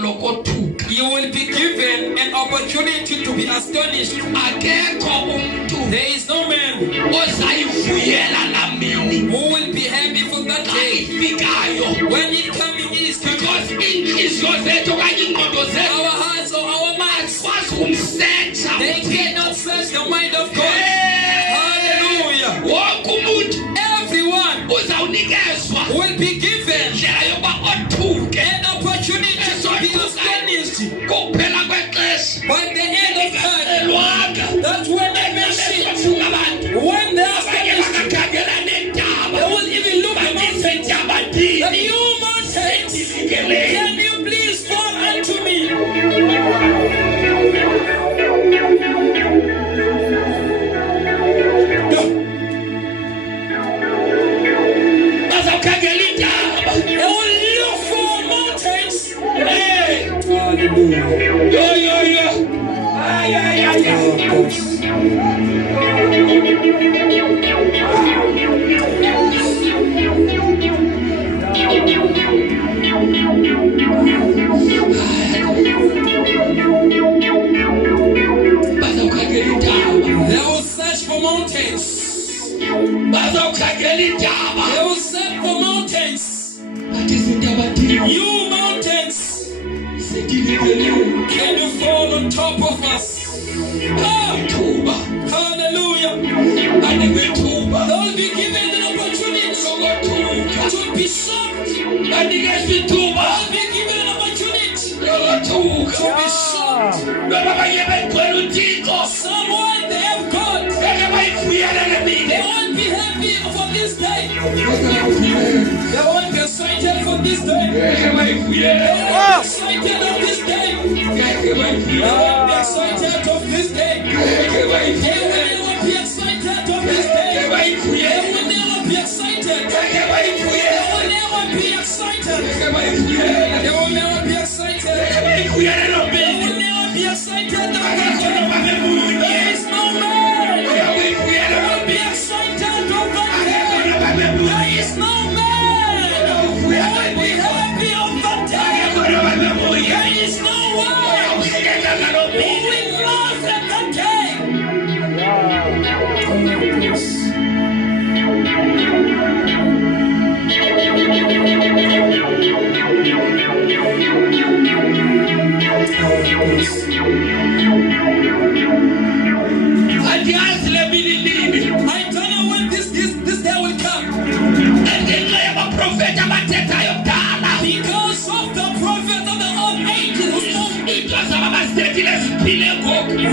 You will be given an opportunity to be astonished. There is no man who will be happy for that day when it coming is, because our hearts or our minds, they cannot search the mind of God. Hallelujah. Everyone will be given an opportunity to be astonished. By the end of time, that's when they may see. When they are astonished, they will even look at mountains. The new mountains, can you please fall unto me? They will search for mountains. They will search for mountains. You mountains, can you fall on top of us? Hallelujah. They will be given an opportunity to be shocked. They will be given an opportunity to be shocked. Someone they have God. They won't be happy for this day. They won't be excited for this day. They won't be excited of this day. They won't be excited of this day. They will never be excited of this day. They will never be excited. They will never be excited. They will never be excited. They will never be excited. There is no man who will be excited of that day. There is no man who will be happy of that day. There is no one who will laugh at that day. I don't know when this day will come. Because of the prophet of the old ages,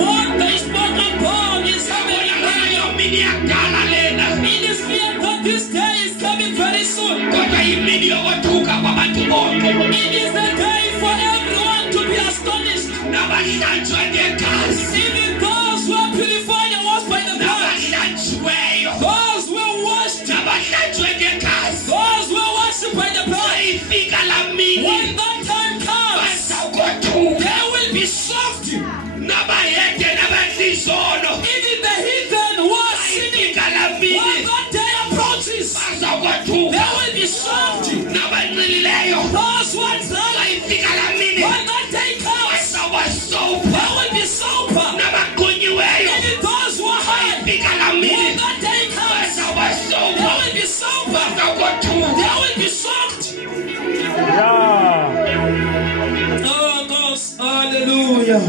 what they spoke about is happening now. It is clear that this day is coming very soon. It is the day for everyone to be astonished. Even those who are purified and washed by the blood, those who are washed, those who are washed by the blood, when that time comes, they will be shocked. Even the heathen who are sinning, when that day approaches, they will be shocked. Those who are drunk, when that day comes, they will be sober. Even those who are high, when that day comes, they will be sober. They will be shocked. Oh, God, hallelujah.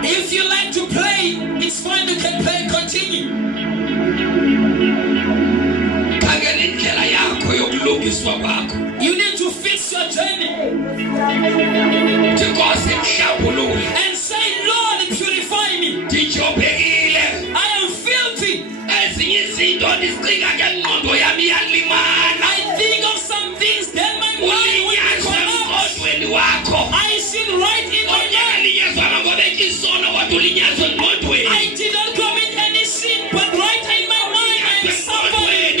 If you like to play, it's fine, you can play, continue. You need to fix your journey and say, Lord, purify me. I am filthy. I think of some things, then my mind will collapse. I sin right in my mind. I did not commit any sin, but right in my mind I am suffering.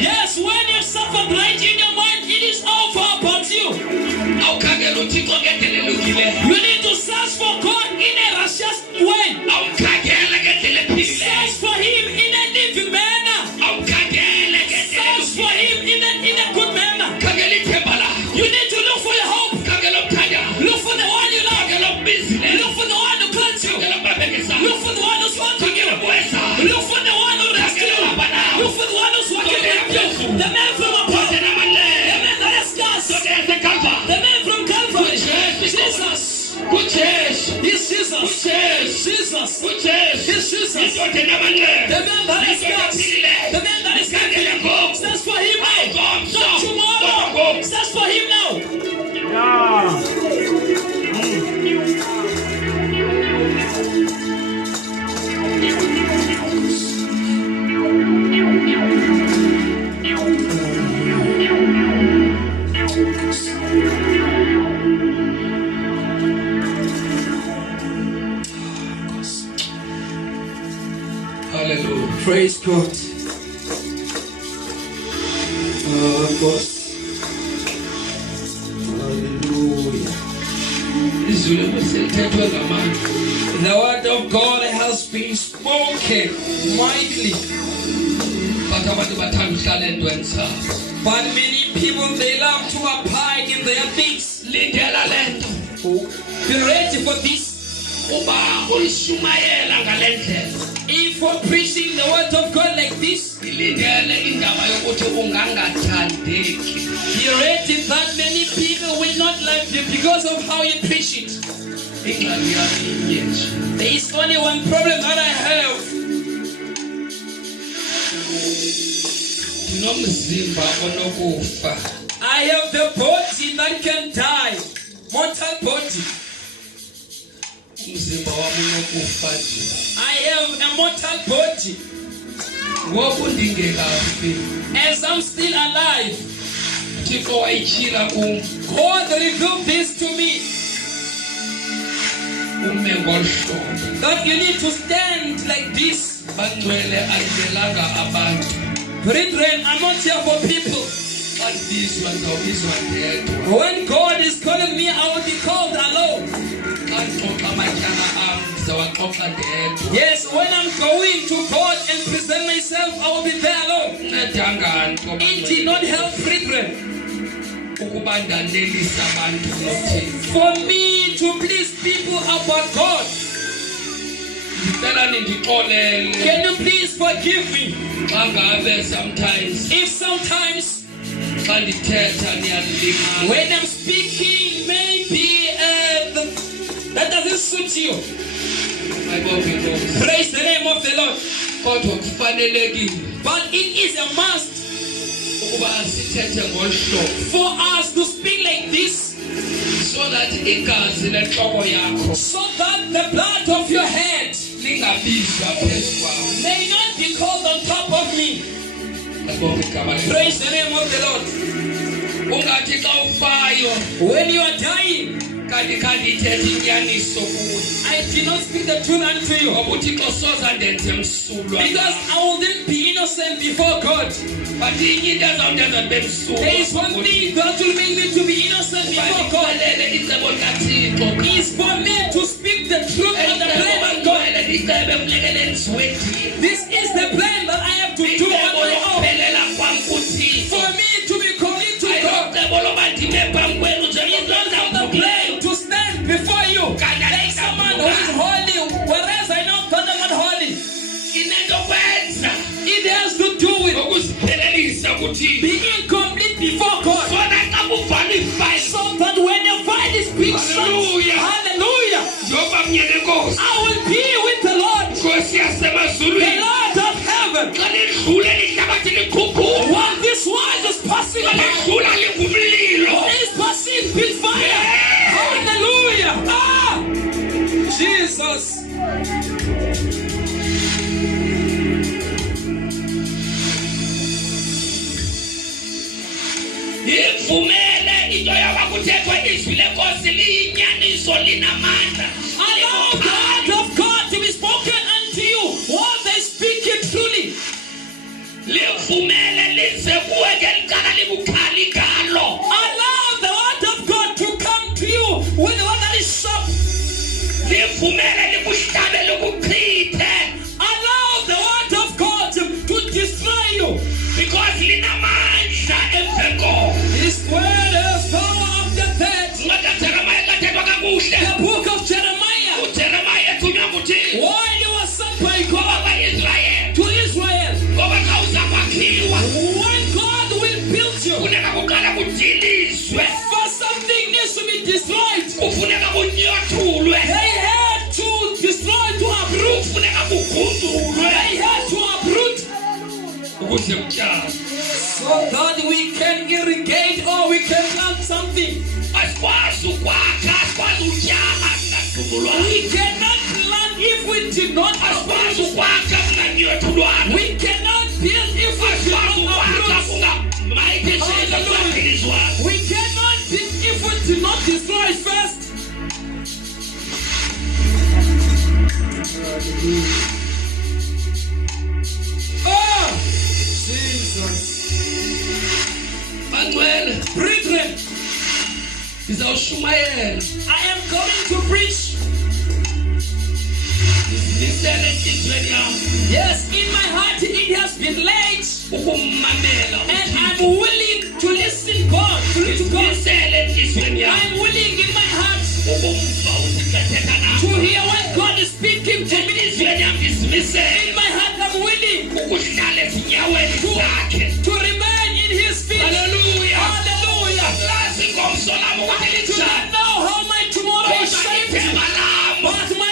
Yes, when you suffer right in your mind, it is over about you. You need to search for God in a righteous way. Jesus. The man that is cursed. The man that is cursed. Stands for him now. Not tomorrow. Stands for him now. Hallelujah. Praise God. God. Hallelujah. The word of God has been spoken mightily. But many people, they love to abide in their things. Be ready for this. If for preaching the word of God like this, be ready that many people will not like you because of how you preach it. There is only one problem that I have. I have the body that can die, mortal body. I have a mortal body. As I'm still alive, God revealed this to me. That you need to stand like this. Brethren, I'm not here for people. When God is calling me, I will be called alone. Yes, when I'm going to God and present myself, I will be there alone. It did not help, brethren. For me to please people about God. Can you please forgive me? If sometimes when I'm speaking, maybe that doesn't suit you. Praise the name of the Lord. But it is a must for us to speak like this, so that the blood of your head may not be called on top of me. Praise the name of the Lord. When you are dying, I did not speak the truth unto you, because I wouldn't be innocent before God. There is one thing that will make me to be innocent before God. It's for me to speak the truth and the plan of God. This is the plan that I have to do on my own. For me to be committed to God, it's not the plan to stand before you like someone who is holy, whereas I know that I'm not holy. It has to do with being incomplete before God, so that when your fight is big, hallelujah, I will be with the Lord, the Lord of heaven. While this world is passing by, is passing with fire. Hallelujah. Jesus. Allow the word of God to be spoken unto you while they speak it truly. Allow the word of God to come to you with the word that is sharp. Allow the word of God to destroy you, because His word has power of the dead. The book of Jeremiah, while you were sent by God to Israel, when God will build you, for something needs to be destroyed, they had to so that we can irrigate or we can plant something. We cannot plant if we do not uproot. We cannot build if we do not uproot. We cannot build if we do not destroy first. Oh, Jesus. Brethren, I am going to preach. Yes, in my heart it has been late, and I'm willing to listen to God. I'm willing in my heart to hear what God is speaking to me. In my heart I'm willing to remain in His feet. Hallelujah. Hallelujah. I do not know how my tomorrow is shaped, but my